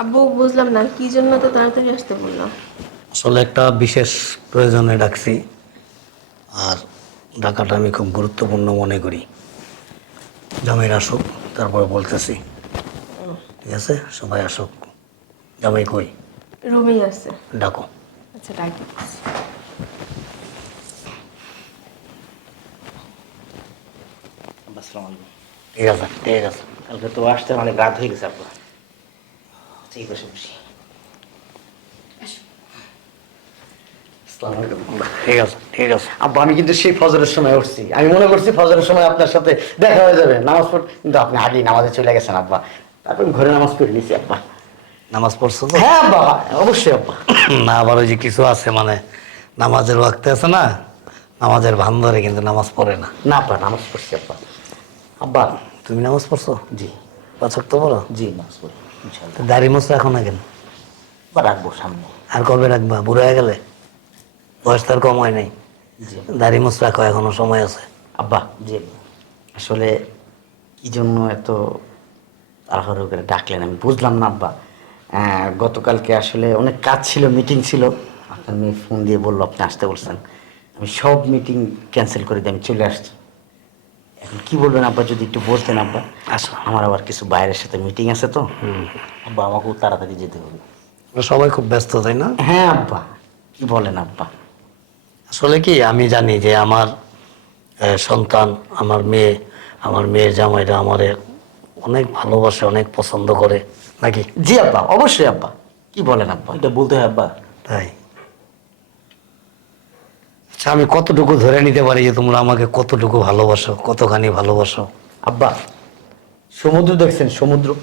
আব্বু বুঝলাম না কি জন্য তো তাড়াতাড়ি আসতে বললাম আসলে একটা বিশেষ প্রয়োজনে ডাকছি আর ডাকাটা আমি খুব গুরুত্বপূর্ণ মনে করি। জামাইর আসুক তারপরে বলতেছি। ঠিক আছে? সবাই আসুক। জামাই কই? রুমেই আছে। ডাকো। আচ্ছা ডাকি। ঠিক আছে ঠিক আছে। কালকে তো আসতে অনেক রাত হয়ে গেছে আব্বা। ঠিক আছে বসি ঠিক আছে ঠিক আছে আব্বা আমি কিন্তু সেই ফজরের সময় উঠছি। আমি মনে করছি ফজরের সময় আপনার সাথে দেখা হয়ে যাবে। নামাজ পড় কিন্তু আপনি আগেই নামাজে চলে গেছেন আব্বা। তারপর ঘরে নামাজ পড়ে নিয়েছি আব্বা। নামাজ পড়ছো তো? হ্যাঁ আব্বা। অবশ্যই আব্বা। না আবার ওই যে কিছু আছে মানে নামাজের ওয়াক্তে আছে না? নামাজের ভান ধরে কিন্তু নামাজ পড়ে না। না আব্বা নামাজ পড়ছি আব্বা। আব্বা। তুমি নামাজ পড়ছো? জি। পাচক তো বলো জি নামাজ পড়ি। তো দাড়ি মোছ রাখো না কেন রাখব সামনে। আর কবে রাখবা? বুড়ো হয়ে গেলে? বয়স তার কম হয় নাই। দাড়ি মোছ রাখো এখনও সময় আছে। আব্বা জি। আসলে কি জন্য এত তাড়াহুড়ো করে ডাকলেন? আমি বুঝলাম না আব্বা। গতকালকে আসলে অনেক কাজ ছিল মিটিং ছিল। আপনার মেয়ে ফোন দিয়ে বলল আপনি আসতে বলছেন। আমি সব মিটিং ক্যান্সেল করে দিয়ে আমি চলে আসছি। এখন কি বলবেন আব্বা যদি একটু বলতেন আব্বা? আসো। আমার আবার কিছু বাইরের সাথে মিটিং আছে তো। আব্বা আমাকেও তাড়াতাড়ি যেতে হবে। সবাই খুব ব্যস্ত তাই না? হ্যাঁ আব্বা কি বলেন আব্বা? আসলে কি আমি জানি যে আমার সন্তান আমার মেয়ে আমার মেয়ের জামাইরা আমার অনেক ভালোবাসে অনেক পছন্দ করে নাকি? জি আব্বা অবশ্যই আব্বা। কি বলেন আব্বা? এটা বলতে হয় আব্বা। তাই? আচ্ছা আমি কতটুকু ধরে নিতে পারি যে তোমরা আমাকে কতটুকু ভালোবাসো কতখানি ভালোবাসো? আব্বা সমুদ্র দেখছেন সমুদ্র।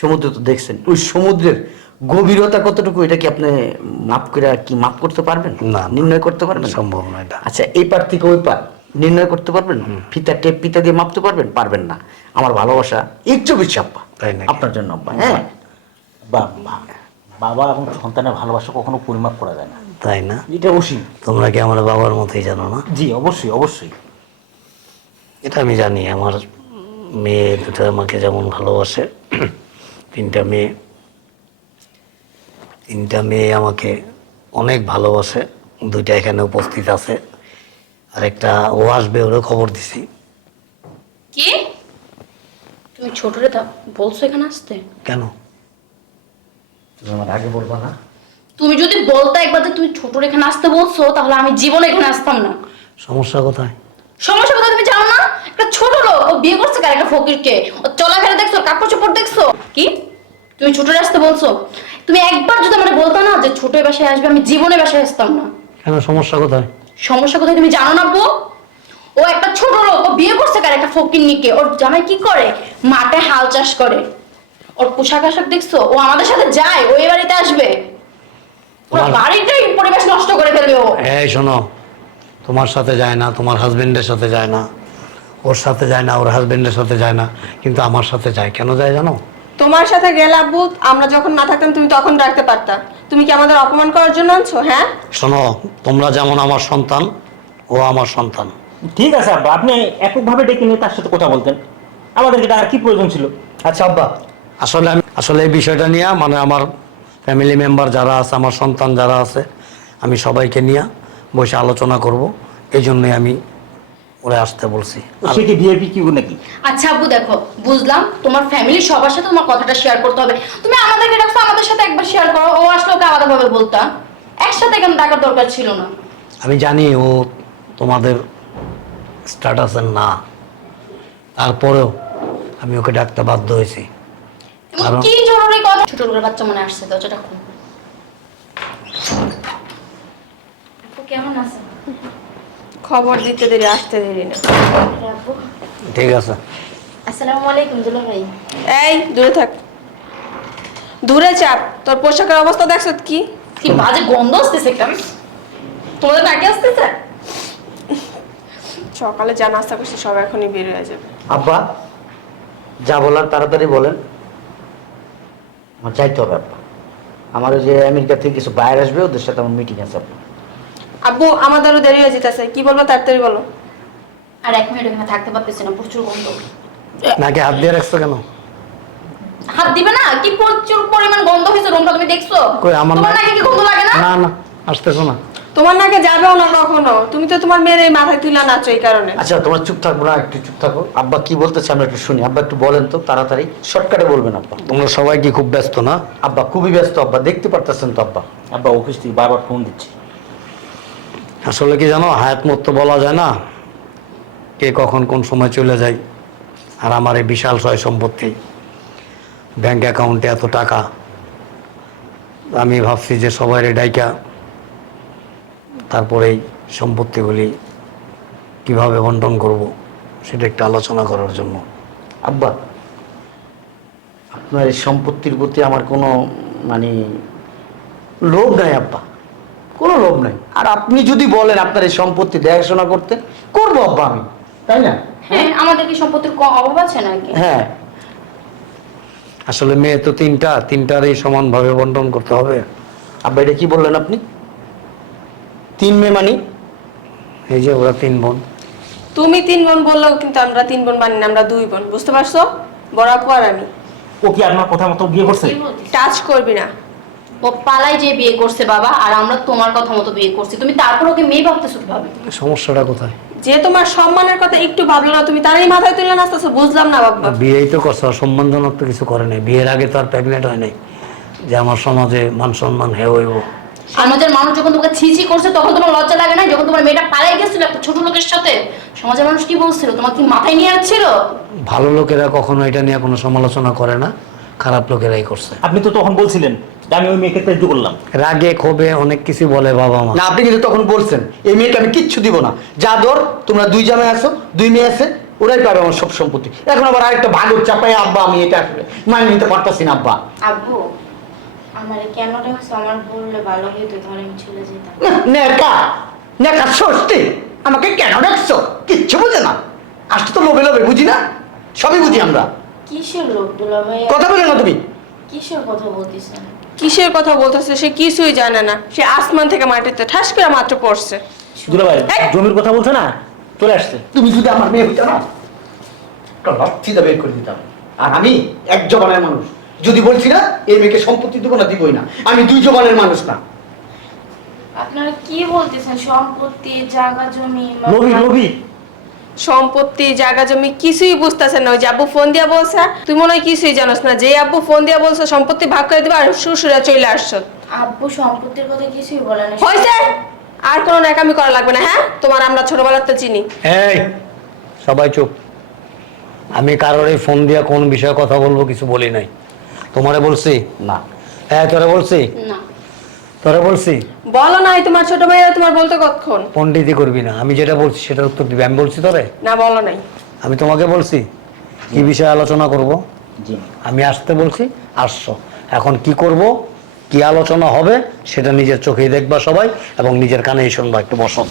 সমুদ্র তো দেখছেন। ওই সমুদ্রের গভীরতা কতটুকু এটা কি আপনি মাপ করে কি মাপ করতে পারবেন? না। নির্ণয় করতে পারবেন? সম্ভব নয় এটা। আচ্ছা এই পার থেকে ওই পার নির্ণয় করতে পারবেন? ফিতা টেপ ফিতা দিয়ে মাপতে পারবেন? পারবেন না। আমার ভালোবাসা একটু বেশি আব্বা? আপনার জন্য আব্বা হ্যাঁ। বা বা- বাবা এবং সন্তানের ভালোবাসা কখনো পরিমাপ করা যায় না। তাই না? এটা অসীম। তোমরা কি আমার বাবার মতোই জানো না? জি অবশ্যই অবশ্যই। এটা আমি জানি আমার মেয়ে দুটো আমাকে যেমন ভালোবাসে তিনটা মেয়ে। তিনটা মেয়ে আমাকে অনেক ভালোবাসে দুইটা এখানে উপস্থিত আছে। আর একটা ও আসবে ওরও খবর দিছি। কি? তুমি ছোটরে তা বলছো এখানে আসতে? কেন? তুমি আমার আগে বলব না? তুমি যদি বলতে একবার যে তুমি ছোটর এখানে আসতে বলছো তাহলে আমি জীবনে এখানে আসতাম না। সমস্যা কোথায়? সমস্যা কথা তুমি জানো না? একটা ছোট লোক ও বিয়ে করছে কার? একটা ফকিরকে। ও চলাফেরা দেখছ কাপড় চোপড় দেখছ? কি? তুমি ছোটরে আসতে বলছো? তুমি একবার যদি আমার বলতো না যে ছোট বাসায় আসবে আমি জীবনে বাসায় আসতাম না। কেন সমস্যা কোথায়? সমস্যা কোথায় তুমি জানো না বউ? ও একটা ছোট লোক ও বিয়ে করছে কার? একটা ফকিরনিকে। ওর জামাই কি করে? মাঠে হাল চাষ করে। ওর পোশাক আশাক দেখছ? ও আমাদের সাথে যায় ও বাড়িতে আসবে। বাড়িটাই পরিবেশ নষ্ট করে ফেলবে ও। এই শোনো তোমার সাথে যায় না তোমার হাজবেন্ডের সাথে যায় না ওর সাথে যায় না ওর হাজবেন্ডের সাথে যায় না কিন্তু আমার সাথে যায়। কেন যায় জানো? তোমার সাথে গেলে আব্বু আমরা যখন না থাকতাম তুমি তখন ডাকতে পারতা। তুমি কি আমাদের অপমান করার জন্য আনছো হ্যাঁ? শোনো তোমরা যেমন আমার সন্তান ও আমার সন্তান। ঠিক আছে আব্বা আপনি এককভাবে ডেকে নিয়ে তার সাথে কথা বলতেন। আমাদেরকে আর কি প্রয়োজন ছিল? আচ্ছা আব্বা আসলে আমি আসলে এই বিষয়টা নিয়ে মানে আমার ফ্যামিলি মেম্বার যারা আছে আমার সন্তান যারা আছে আমি সবাইকে নিয়ে বসে আলোচনা করব। এই জন্যই আমি ওরে আসতে বলছি। সে কি ভিআইপি কিউ নাকি? আচ্ছা আব্বু দেখো বুঝলাম তোমার ফ্যামিলি সবার সাথে তোমার কথাটা শেয়ার করতে হবে। তুমি আমাদেরকে ডাকছো আমাদের সাথে একবার শেয়ার করো। ও আসলে ওকে আলাদাভাবে বলতাম একসাথে কেন ডাকার দরকার ছিল না? আমি জানি ও তোমাদের স্ট্যাটাসের না। তারপরেও আমি ওকে ডাকতে বাধ্য হয়েছি। কি জরুরি কথা? ছোট করে বাচ্চা মনে আসছে দরজাটা খুব কেমন আছে খবর দিতে দেরি আসতে দেরি না। ঠিক আছে। আসসালামু আলাইকুম দুলা ভাই। এই দূরে থাক। দূরে চাপ তোর পোশাকের অবস্থা দেখছ কি? কি বাজে গন্ধ আসতেছে কেন? তোমাদের নাকি আসতেছে? সকালে যা নাস্তা করছি সব এখনই বের হয়ে যাবে। আব্বা যা বলার তাড়াতাড়ি বলেন। আমার যাইতে হবে আপনার আমার ওই যে আমেরিকা থেকে কিছু বাইরে আসবে ওদের সাথে আমার মিটিং আছে আপনার আব্বু আমাদেরও দেরি হয়ে যেতেছে। কি বলব তাড়াতাড়ি বলো। আর এক মিনিট ওখানে থাকতে পারতেছি না প্রচুর গন্ধ। নাকি হাত দিয়ে রাখছো কেন? হাত দিবে না? কি প্রচুর পরিমাণ গন্ধ হয়েছে রুমটা তুমি দেখছ? কই আমার তোমার নাকি কি গন্ধ লাগে না? না না আসতেছো না। তোমার নাকে যাবেও না কখনো? তুমি তো তোমার মেয়ের এই মাথায় তুলে নাচো এই কারণে। আচ্ছা তোমার চুপ থাকব না একটু চুপ থাকো। আব্বা কি বলতেছে আমরা একটু শুনি। আব্বা একটু বলেন তো তাড়াতাড়ি। শর্টকাটে বলবেন আব্বা। তোমরা সবাই কি খুব ব্যস্ত না? আব্বা খুবই ব্যস্ত আব্বা দেখতে পারতেছেন তো আব্বা। আব্বা অফিস থেকে বারবার ফোন দিচ্ছি। আসলে কি জানো হায়াত মত তো বলা যায় না কে কখন কোন সময় চলে যায়। আর আমার এই বিশাল সয় সম্পত্তি ব্যাংক অ্যাকাউন্টে এত টাকা। আমি ভাবছি যে সবাই ডাইকা তারপরে সম্পত্তিগুলি কীভাবে বন্টন করব সেটা একটু আলোচনা করার জন্য। আব্বা আপনার এই সম্পত্তির প্রতি আমার কোনো মানে লোভ নাই আব্বা। কোনো লোভ নাই। আর আপনি যদি বলেন আপনার এই সম্পত্তি দেখাশোনা করতে করব আব্বা আমি। তাই না? হ্যাঁ আমাদের কি সম্পত্তির কম অভাব আছে নাকি? হ্যাঁ। আসলে মেয়ে তো তিনটা তিনটারই সমানভাবে বন্টন করতে হবে। আব্বা এটা কি বললেন আপনি? তিন মেয়ে মানে? এই যে ওরা তিন বোন। তুমি তিন বোন বললেও কিন্তু আমরা তিন বোন মানি না আমরা দুই বোন বুঝতে পারছ? বড় আপু আর আমি। ও কি আপনার কথা মতো বিয়ে করছে? টাচ করবি না। ও পালাই যে বিয়ে করছে বাবা আর আমরা তোমার কথা মতো বিয়ে করছি। তুমি তারপর ওকে মেয়ে ভাবতে ভাবতেছো কীভাবে? সমস্যাটা কোথায়? যে তোমার সম্মানের কথা একটু ভাবলো না তুমি তারই মাথায় তুলে নাচতেছো বুঝলাম না বাবা। বিয়েই তো করছে আর সম্মানজনক তো কিছু করে নাই। বিয়ের আগে তো আর প্রেগনেন্ট হয় নাই। যে আমার সমাজে মান সম্মান হে হইব। সমাজের মানুষ যখন তোমাকে ছিছি করছে তখন তোমার লজ্জা লাগে না যখন তোমার মেয়েটা পালাই গেছিল একটা ছোট লোকের সাথে সমাজের মানুষ কি বলছিল? তোমার কি মাথায় নিয়ে আসছিল? ভালো লোকেরা কখনো এটা নিয়ে কোনো সমালোচনা করে না খারাপ লোকেরাই করছে। আপনি তো তখন বলছিলেন যে আমি ওই মেয়েকে করলাম। রাগে ক্ষোভে অনেক কিছু বলে বাবা মা। না আপনি কিন্তু তখন বলছেন এই মেয়েকে আমি কিচ্ছু দিব না। যা দর তোমরা দুই জামাই আছো দুই মেয়ে আছে ওরাই পাবে আমার সব সম্পত্তি। এখন আবার আরেকটা ভাগর চাপাই আব্বা আমি এটা আসলে মানে নিতে পারতাছি না আব্বা। আব্বু আমার কেন রাখছো আমার বললে ভালো হইতো তাহলে আমি চলে যেতাম। না, নেকা নেকা ষষ্ঠী আমাকে কেন ডাকছো? কিচ্ছু বুঝে না। আসতে তো লোভে লোভে বুঝি না। সবই বুঝি আমরা। কিসের লোক দুলা ভাই কথা বলে না তুমি। কিসের কথা বলতেছেন কিসের কথা বলতেছে সে কিছুই জানে না। সে আসমান থেকে মাটিতে ঠাস করে মাত্র পড়ছে! জমির কথা বলছে না? চলে আসছে। তুমি যদি আমার মেয়ে হইতে না একটা বের করে দিতাম। আর আমি এক জবানের মানুষ। যদি বলছি না এই মেয়েকে সম্পত্তি দেবো না দিবই না। আমি দুই জবানের মানুষ না। আপনারা কি বলতেছেন? সম্পত্তি জায়গা জমি বা- লোভি লোভি। সম্পত্তি জায়গা জমি কিছুই বুঝতেছে না। ওই যে আব্বু ফোন দিয়া বলছে তুই মনে হয় কিছুই জানোস না। যে আব্বু ফোন দিয়া বলছে সম্পত্তি ভাগ করে দিবা আর শ্বশুরা চলে আসছো। আব্বু সম্পত্তির কথা কিছুই বলে না। হয়েছে? আর কোনো নাকামি করা লাগবে না হ্যাঁ? তোমার আমরা ছোটবেলার তো চিনি। এই সবাই চুপ। আমি কারোর এই ফোন দিয়ে কোন বিষয়ে কথা বলব কিছু বলি নাই। তোমারে বলছি? না। হ্যাঁ তোরে বলছি? না। তোরে বলছি? বলো নাই তোমার ছোট ভাইয়া তোমার বলতে কতক্ষণ? পণ্ডিতি করবি না। আমি যেটা বলছি সেটার উত্তর দিবি। আমি বলছি তোরে? না বলো নাই। আমি তোমাকে বলছি কি বিষয়ে আলোচনা করব? জি। আমি আসতে বলছি আসছো। এখন কি করব? কি আলোচনা হবে? সেটা নিজের চোখেই দেখবা সবাই এবং নিজের কানেই শুনবা। একটু বসো।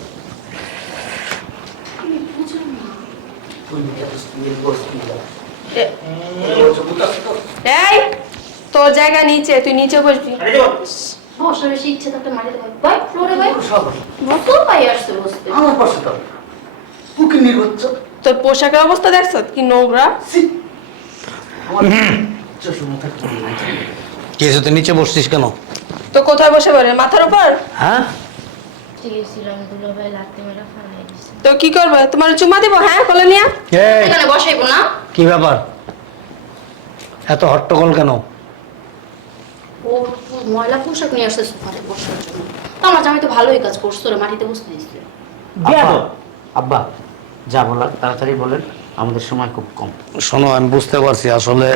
এই তোর জায়গা নিচে তুই নিচে বসবি। বসা বেশি ইচ্ছে থাকতে মাটিতে বই ফ্লোরে ভাই। তোর পাই আসছে বসতে। আমার পাশে তো। বুকে নির্বচ্ছ তোর পোশাকের অবস্থা দেখছ? কি নোংরা? কি হয়েছে? তুই নিচে বসছিস কেন? তো কোথায় বসে মাথার উপর? হ্যাঁ? তো কি করবে? তোমার চুমা দিব হ্যাঁ? কোলে নিয়ে এখানে বসাইবো না। কি ব্যাপার? এত হট্টগোল কেন? ও ময়লা পোশাক নিয়ে আসছে সোফাতে বসার জন্য। তো আমার জামাই তো ভালোই কাজ করছ রে মাটিতে বসতে দিচ্ছে। আব্বা, আব্বা যা বলার তাড়াতাড়ি বলেন আমাদের সময় খুব কম। শোনো আমি বুঝতে পারছি আসলে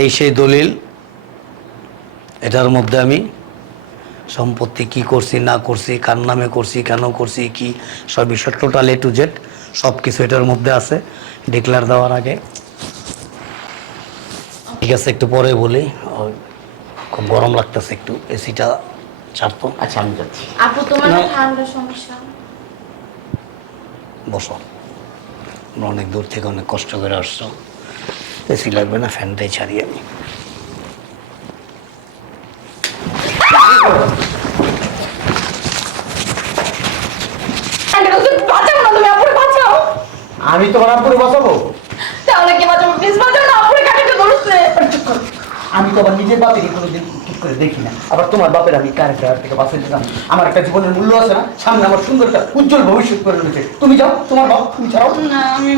এই সেই দলিল এটার মধ্যে আমি সম্পত্তি কি করছি না করছি কার নামে করছি কেন করছি কি সব বিষয় টোটাল এ টু জেড সব কিছু এটার মধ্যে আছে ডিক্লেয়ার দেওয়ার আগে। ঠিক আছে একটু পরে বলি। খুব গরম লাগতেছে একটু এসিটা ছাড়তো। আচ্ছা আমি যাচ্ছি। আপু তোমার। ঠান্ডা সমস্যা? বসো। আমরা অনেক দূর থেকে অনেক কষ্ট করে আসছো। এসি লাগবে না ফ্যানটাই ছাড়িয়ে আমি আমি তোমার আব্বুরে বাঁচাবো? তাহলে কি বাঁচাবো? প্লিজ বাঁচাও না আপুরে আমি তো আবার নিজের বাপেকে কোনোদিন ঠিক করে দেখি না। আবার তোমার বাপের আমি টায়ার থেকে বাঁচাই দিলাম আমার একটা জীবনের মূল্য আছে না? সামনে আমার সুন্দর একটা উজ্জ্বল ভবিষ্যৎ করে রয়েছে তুমি যাও তোমার বাপ তুমি ছাড়াও না আমি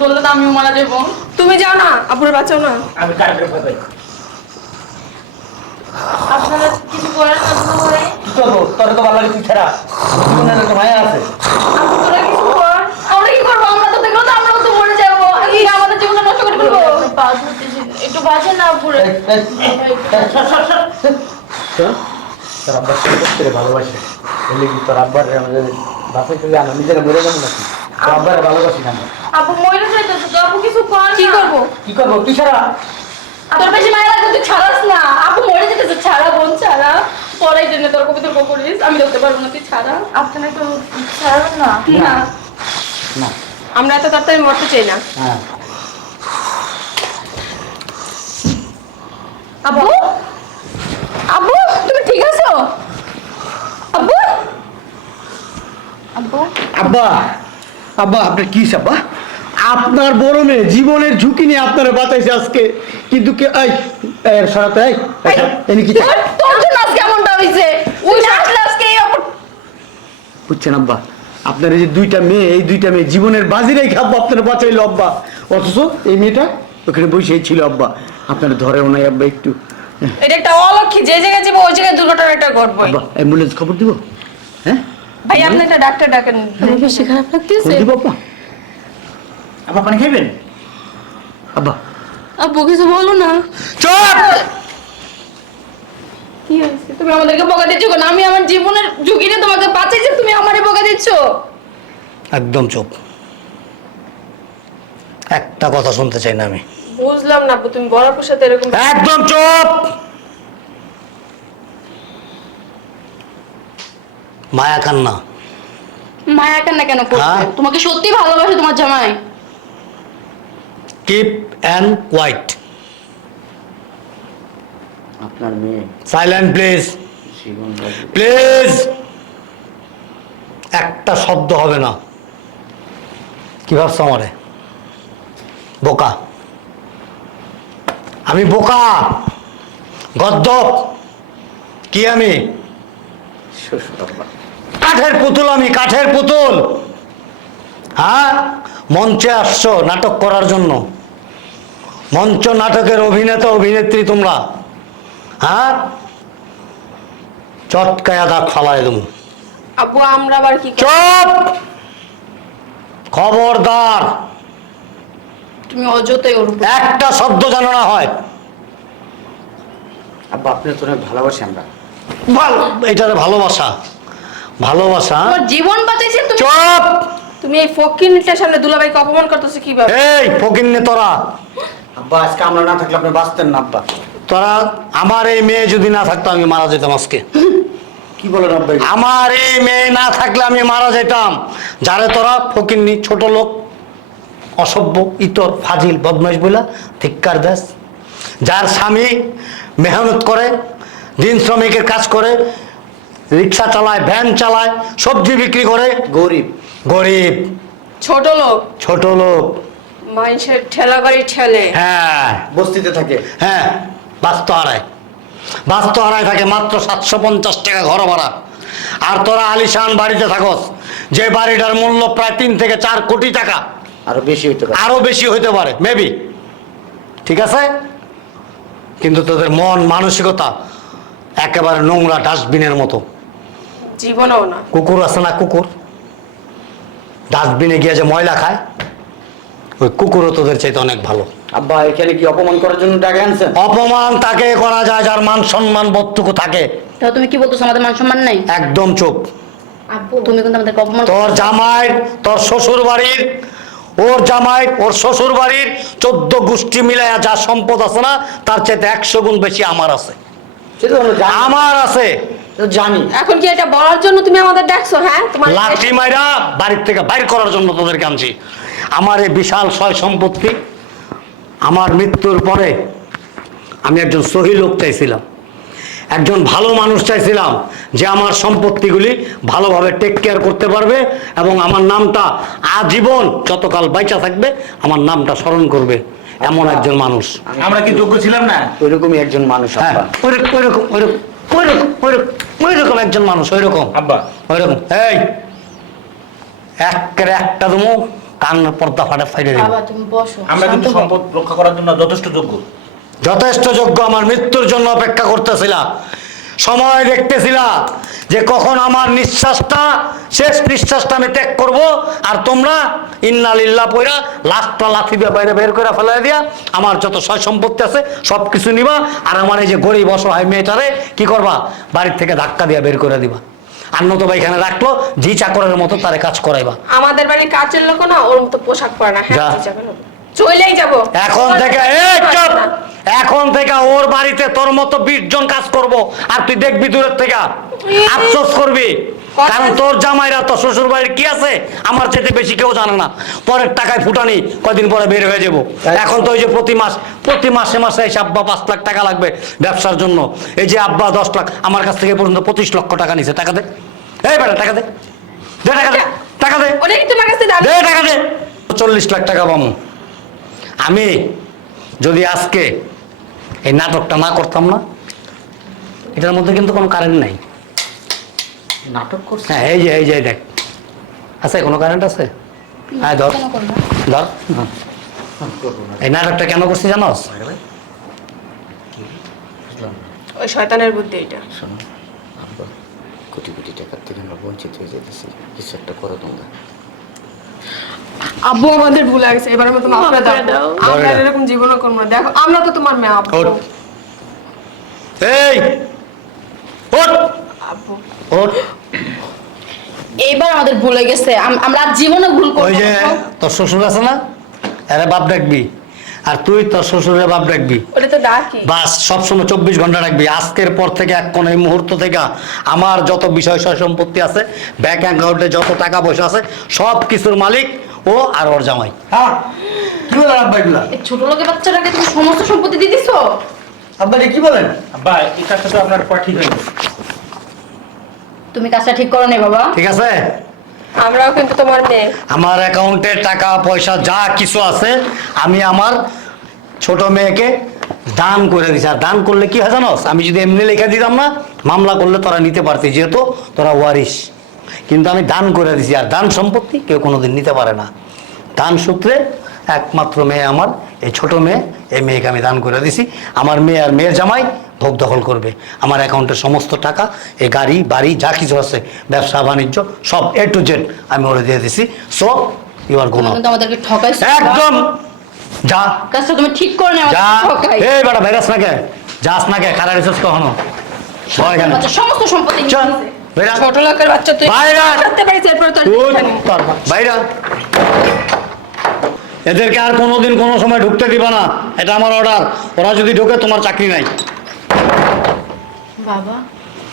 বললে তো আমিও মারা যাব। তুমি যাও না আব্বুর বাঁচাও না। আমি পাই? আপনারা কিছু দুলা ভাই কি করব? তোর তো ভালো লাগে তুই ছাড়া। জীবনের একটা মায়া আছে আপনারা কিছু করেন আমরা কি করব আমরা তো দেখল তো আমরাও তো মরে যাব কি আমাদের জীবনটা নষ্ট করে একটু বাঁচে না তোর আব্বার সত্যি ভালোবাসে। বললি কি তোর আব্বার আমাদের বাপে চলে নিজেরা মরে যাব নাকি? তোর আব্বারে ভালোবাসি না আপু মরে যাইতেছে তো আপু কিছু কর কি করব? কি করব? তুই ছাড়া। তোর বেশি মায়া লাগবে তুই ছাড়াস না। আপু মরে যেতেছে ছাড়া বোন ছাড়া। পরে জন্য তোর কবি তোর করিস আমি ধরতে পারব না তুই ছাড়া। আপনারা একটু ছাড়াবেন না। না। না। আমরা এত তাড়াতাড়ি মরতে চাই না। হ্যাঁ। আব্বু? আব্বু তুমি ঠিক আছো? আব্বু? আব্বু? আব্বা আব্বা আপনার কি আব্বা? আপনার বড় মেয়ে জীবনের ঝুঁকি নিয়ে আপনারা বাঁচাইছে আজকে। কিন্তু কে এই এর সরাতে এই এনি কি তোর জন্য আজকে এমনটা হইছে। ওই আসলে আজকে এই বুঝছেন আব্বা? আপনার এই যে দুইটা মেয়ে এই দুইটা মেয়ে জীবনের বাজিরাই খাব আপনারা বাঁচাইলো আব্বা। অথচ এই মেয়েটা ওখানে বসেই ছিল আব্বা। আপনারা ধরেও নাই আব্বা একটু। এটা একটা অলক্ষী যে জায়গায় যাব ওই জায়গায় দুর্ঘটনা একটা ঘটবই আব্বা অ্যাম্বুলেন্স খবর দিব? হ্যাঁ? ভাই আপনি একটা ডাক্তার ডাকেন। বেশি খারাপ লাগতেছে। দিব আব্বা? আবার পানি খাইবেন? আব্বা। আব্বু কিছু বলো না। চুপ! কি হয়েছে? তুমি আমাদেরকে বকা দিচ্ছ কেন? আমি আমার জীবনের ঝুঁকি নিয়ে তোমাকে বাঁচাইছি তুমি আমারে বকা দিচ্ছ। একদম চুপ। একটা কথা শুনতে চাই না আমি। বুঝলাম না তুমি বড় আপুর সাথে এরকম একদম চুপ! মায়া কান্না। মায়া কান্না কেন করছে? হ্যাঁ? তোমাকে সত্যি ভালোবাসে তোমার জামাই? কিপ অ্যান্ড কোয়াইট আপনার মেয়ে। সাইলেন্ট প্লিজ প্লিজ একটা শব্দ হবে না। কি ভাবছ আমারে? বোকা। আমি বোকা গদ্দপ কি আমি? কাঠের পুতুল আমি কাঠের পুতুল। হ্যাঁ মঞ্চে আসছো নাটক করার জন্য। মঞ্চ নাটকের অভিনেতা অভিনেত্রী তোমরা। হ্যাঁ চটকায়া দাগ ফালাই দেবো। আব্বু আমরা আবার কি? চুপ! খবরদার! তুমি অযথাই ওর উপর একটা শব্দ যেন না হয়। আব্বা আপনি তো অনেক ভালোবাসি আমরা। ভালো এটার ভালোবাসা। ভালোবাসা। তোমার জীবন বাঁচাইছে তুমি? চুপ! তুমি এই ফকিনটার সামনে দুলাভাইকে অপমান করতেছো কীভাবে? এই ফকিন্নে তোরা। আব্বা আজকে আমরা না থাকলে আপনি বাঁচতেন না আব্বা। তোরা আমার এই মেয়ে যদি না থাকতো আমি মারা যেতাম আজকে। কি বলেন আব্বা এগুলো? আমার এই মেয়ে না থাকলে আমি মারা যেতাম। যারে তোরা ফকিন্নি ছোট লোক অসভ্য ইতর ফাজিল বদমাইশ বইলা ধিক্কার দেশ যার স্বামী মেহনত করে দিন শ্রমিকের কাজ করে রিক্সা চালায় ভ্যান চালায় সবজি বিক্রি করে। গরিব। গরিব। ছোট লোক। ছোট লোক। মানুষের ঠেলা গাড়ি ঠেলে। হ্যাঁ। বস্তিতে থাকে। হ্যাঁ বাস্তু হারায়। বাস্তু হারায় থাকে মাত্র সাতশো পঞ্চাশ টাকা ঘর ভাড়া। আর তোরা আলিশান বাড়িতে থাকস। যে বাড়িটার মূল্য প্রায় তিন থেকে চার কোটি টাকা। আরও বেশি হইতে পারে। আরও বেশি হইতে পারে মেবি ঠিক আছে? কিন্তু তোদের মন মানসিকতা একেবারে নোংরা ডাস্টবিনের মতো। জীবনেও না। কুকুর আছে না কুকুর? ডাস্টবিনে গিয়ে যে ময়লা খায় ওই কুকুরও তোদের চাইতে অনেক ভালো। আব্বা এখানে কি অপমান করার জন্য টাকা আনছেন? অপমান তাকে করা যায় যার মান সম্মান বোধটুকু থাকে। তাহলে তুমি কি বলতো আমাদের মান সম্মান নাই? একদম চুপ। আব্বু তুমি কিন্তু আমাদেরকে অপমান তোর জামাই তোর শ্বশুর বাড়ির ওর জামাই ওর শ্বশুর বাড়ির চোদ্দ গোষ্ঠী মিলাইয়া যা সম্পদ আছে না তার চাইতে একশো গুণ বেশি আমার আছে। আমরা জানি। আমার আছে। জানি। এখন কি এটা বলার জন্য তুমি আমাদের ডাকছো হ্যাঁ? তোমার লাঠি মাইরা বাড়ির থেকে বাইর করার জন্য তোদেরকে আনছি। আমার এই বিশাল সয় সম্পত্তি আমার মৃত্যুর পরে আমি একজন সহি লোক চাইছিলাম। একজন ভালো মানুষ চাইছিলাম যে আমার সম্পত্তিগুলি ভালোভাবে টেক কেয়ার করতে পারবে এবং আমার নামটা আজীবন যতকাল বাইচা থাকবে আমার নামটা স্মরণ করবে এমন একজন মানুষ। আমরা কি যোগ্য ছিলাম না? ওইরকমই একজন মানুষ হ্যাঁ ওইরকম ওইরকম ওইরকম ওইরকম ওইরকম ওইরকম একজন মানুষ ওইরকম। আব্বা। ওইরকম। এই একের একটা তুমি কান পর্দা ফাটে দেবো। বসো। আমরা কিন্তু সম্পদ রক্ষা করার জন্য যথেষ্ট যোগ্য। যথেষ্ট যোগ্য আমার মৃত্যুর জন্য অপেক্ষা করতেছিলা। সময় দেখতেছিলা যে কখন আমার নিঃশ্বাসটা শেষ নিঃশ্বাসটা আমি ত্যাগ করব আর তোমরা ইন্না লিল্লা পয়রা লাস্টটা লাথি দিয়ে বাইরে বের করে ফেলাই দিয়া আমার যত সয় সম্পত্তি আছে সব কিছু নিবা আর আমার এই যে গরিব অসহায় মেয়েটারে কি করবা? বাড়ির থেকে ধাক্কা দিয়ে বের করে দিবা। আর নতুবা এখানে রাখল জি চাকরের মতো তারে কাজ করাইবা। আমাদের বাড়ির কাজের লোক না ওর মতো পোশাক পরে না। হ্যাঁ। চলেই যাব। এখন থেকে চুপ। এখন থেকে ওর বাড়িতে তোর মতো বিশ জন কাজ করব আর তুই দেখবি দূরের থেকে। আফসোস করবি। কারণ তোর জামাইরা তো শ্বশুর বাড়ির কি আছে আমার চেয়ে বেশি কেউ জানে না। পরের টাকায় ফুটানি কদিন পরে বের হয়ে যাব। এখন তো ওই যে প্রতি মাস প্রতি মাসে মাসে এসে আব্বা পাঁচ লাখ টাকা লাগবে ব্যবসার জন্য। এই যে আব্বা দশ লাখ আমার কাছ থেকে পর্যন্ত পঁচিশ লক্ষ টাকা নিছে। টাকা দে। এই বেটা টাকা দে। দে টাকা দে। টাকা দে। ওটা তোমার কাছে দে টাকা দে। চল্লিশ লাখ টাকা পাবো। আমি যদি আজকে এই নাটকটা না করতাম না এটার মধ্যে কিন্তু কোনো কারেন্ট নাই। নাটক করছে? হ্যাঁ এই যে এই যে দেখ। আছে কোনো কারেন্ট আছে? হ্যাঁ ধর। ধর এই নাটকটা কেন করছি জানোস? ওই শয়তানের বুদ্ধি এটা। শোনো কোটি কোটি টাকার থেকে আমরা বঞ্চিত হয়ে যেতেছি। কিছু একটা করো তোমরা। আব্বু আমাদের ভুলে গেছে এবারের মতো মাফ করে দাও। আমরা এরকম জীবনও করব না। দেখো আমরা তো তোমার মেয়ে আব্বু। এই! ওঠ! আব্বু। ওঠ। এইবার আমাদের ভুলে গেছে। আমরা আর জীবনে ভুল ওই যে তোর শ্বশুর আছে না? আরে বাপ ডাকবি। আর তুই তোর শ্বশুরের বাপ ডাকবি। ওটা তো ডাকি। বাস সবসময় চব্বিশ ঘণ্টা রাখবি আজকের পর থেকে এক কোন এই মুহূর্ত থেকে আমার যত বিষয় সয় সম্পত্তি আছে ব্যাংক অ্যাকাউন্টে যত টাকা পয়সা আছে সব কিছুর মালিক ও আর ওর জামাই। হ্যাঁ কি বলেন আব্বা এগুলা এই ছোট লোকের বাচ্চাটাকে তুমি সমস্ত সম্পত্তি দিয়ে দিছো? আব্বা এটা কি বলেন? আব্বা এই কাজটা তো আপনার পর ঠিক হয়নি তুমি কাজটা ঠিক করো নি বাবা। ঠিক আছে? আমরাও কিন্তু তোমার মেয়ে। আমার অ্যাকাউন্টে টাকা পয়সা যা কিছু আছে আমি আমার ছোট মেয়েকে দান করে দিছি। আর দান করলে কি হয় জানো আমি যদি এমনি লেখা দিতাম না মামলা করলে তোরা নিতে পারতি যেহেতু তোরা ওয়ারিস কিন্তু আমি দান করে দিছি। আর দান সম্পত্তি কেউ কোনোদিন নিতে পারে না। দান সূত্রে একমাত্র মেয়ে আমার এই ছোট মেয়ে এই মেয়েকে আমি দান করে দিছি। আমার মেয়ে আর মেয়ের জামাই ভোগ দখল করবে। আমার অ্যাকাউন্টের সমস্ত টাকা এই গাড়ি বাড়ি যা কিছু আছে ব্যবসা বাণিজ্য সব এ টু জেড আমি ওরে দিয়ে দিছি। সো ইউ আর গুণ আমাদেরকে ঠকাইছো। একদম! যা। কাজটা তুমি ঠিক করে নি যা। এই বেটা ভাইরাস না কে? যাস না কে? খারাপ রিসার্চ কখনো? সমস্ত সম্পত্তি ছোট লোকের বাচ্চা তুই বাইরা। করতে পারিস এরপর তোর বাইরা। এদেরকে আর কোনোদিন কোনো সময় ঢুকতে দিবা না। এটা আমার অর্ডার ওরা যদি ঢোকে তোমার চাকরি নাই। বাবা।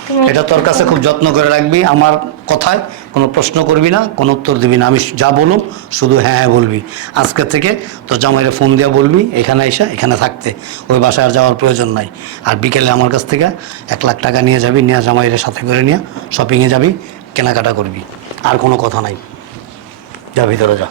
এটা তোর কাছে খুব যত্ন করে রাখবি। আমার কথায় কোনো প্রশ্ন করবি না, কোনো উত্তর দিবি না। আমি যা বলুম, শুধু হ্যাঁ হ্যাঁ বলবি। আজকে থেকে তোর জামাইরে ফোন দিয়ে বলবি, এখানে এসে এখানে থাকতে। ওই বাসায় আর যাওয়ার প্রয়োজন নাই। আর বিকেলে আমার কাছ থেকে এক লাখ টাকা নিয়ে যাবি, নিয়ে জামাইরে সাথে করে নিয়ে শপিংয়ে যাবি, কেনাকাটা করবি। আর কোনো কথা নাই। যা, ভিতরে যা।